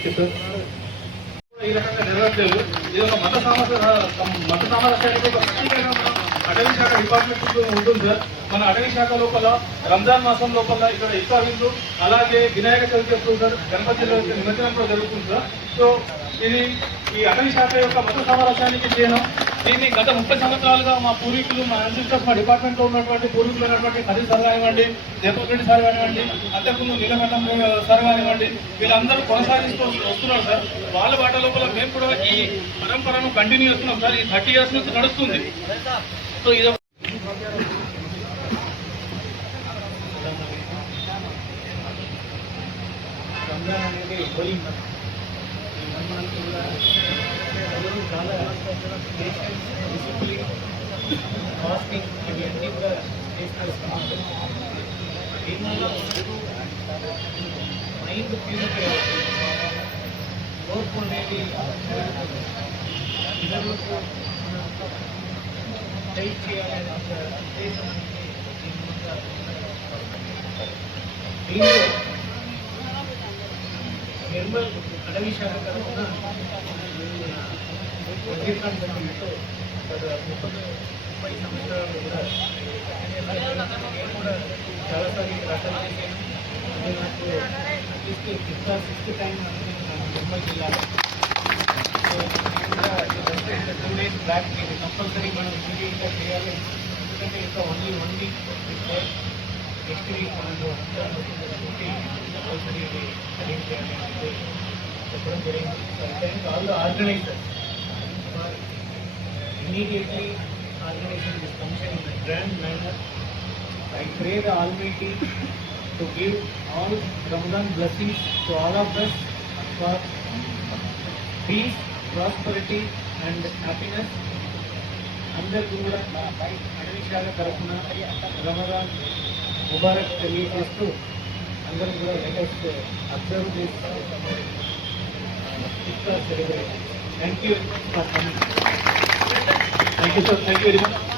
Okay sir. ఈ రకంగా జరగట్లేదు. ఇది ఒక మత సామరస్యానికి ఒక ప్రత్యేకంగా మనం అటవీ శాఖ డిపార్ట్మెంట్ ఉంటుంది సార్. మన అటవీ శాఖ లోపల రంజాన్ మాసం లోపల ఇక్కడ ఇఫ్తా విందు, అలాగే వినాయక చవితి వస్తుంది సార్, గణపతి నిమజ్జనం కూడా జరుగుతుంది సార్. సో ఇది ఈ అటవీ శాఖ యొక్క మత సామరస్యానికి చేయడం. దీన్ని గత 30 సంవత్సరాలుగా మా పూర్వీకులు, మా అన్సిస్టర్స్, మా డిపార్ట్మెంట్లో ఉన్నటువంటి పూర్వీకులు అయినటువంటి హరి సార్ కానివ్వండి, జయపూర్ రెడ్డి సార్ కానివ్వండి, అంతకుముందు నీలకంఠం సార్ కానివ్వండి, వీళ్ళందరూ కొనసాగిస్తూ వస్తున్నారు సార్. వాళ్ళ బాట లోపల మేము కూడా ఈ పరంపరను కంటిన్యూ చేస్తున్నాం సార్. ఈ 30 years నుంచి నడుస్తుంది. సో ఇది రంజాన్ అనేది హోలీ మంత్. ఈ మంత్ కూడా చాలా పేషెన్స్, డిసిప్లిన్, ఫాస్టింగ్ ఇవన్నీ కూడా చేస్తున్నాం. దీనివల్ల మైండ్ ప్యూరిఫై అవుతుంది, ఓర్పు అనేది ఇతరులకు హెల్ప్ చేయాలనే ఒక ఉద్దేశం దీనిలో నిర్మల్ అటవీ శాఖ తరఫున వజీర్ఖాన్ గవర్నమెంట్తో గత 30 సంవత్సరాలు కూడా నేను కూడా చాలాసార్లు రచన చేశాను. అది నాకు అట్లీస్ట్ 6th టైం నిర్మల్ జిల్లాలో. సో కూడా 2 days బ్యాక్ ఇది కంపల్సరీ మనం ఇమీడియట్గా చేయాలి. ఎందుకంటే ఇంకా ఓన్లీ 1 week నెక్స్ట్ వీక్ మనకు కంపల్సరీ ఇది అరేంజ్ చేయాలి అనేది చెప్పడం జరిగింది. So I thank all the organisers for immediately organizing this function in a grand manner. I pray the Almighty to give all Ramadan blessings to all of us for peace, prosperity and happiness. అందరికీ కూడా అటవీ శాఖ తరఫున రమదాన్ ముబారక్ తెలియజేస్తూ అందరూ కూడా latest observe చేస్తూ iftar celebration. Thank you for coming. Thank you sir. Thank you very much.